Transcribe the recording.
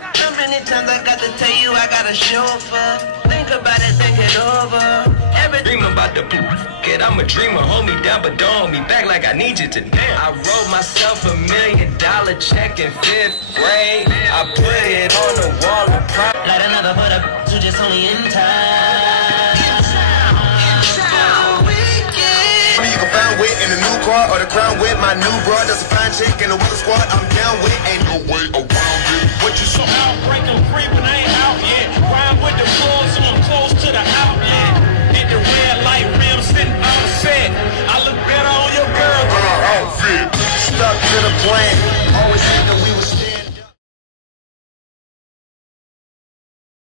How many times I got to tell you I got a chauffeur? Think about it, think it over. Dream about the kid, I'm a dreamer. Hold me down, but don't hold me back like I need you to. Damn. I wrote myself $1 million check in 5th grade. I put it on the wall of pride. Light another put up, you just only in time. You can find wit in the new car or the crown with my new broad. That's a fine chick in the weather squad. I'm down with, ain't no way around it. What you saw? Outbreaking free when I ain't out yet. Rhyme with the floors and I'm close to the outlet. At the red light rim sitting on set. I look better on your girl. Outfit. Stuck to the plan.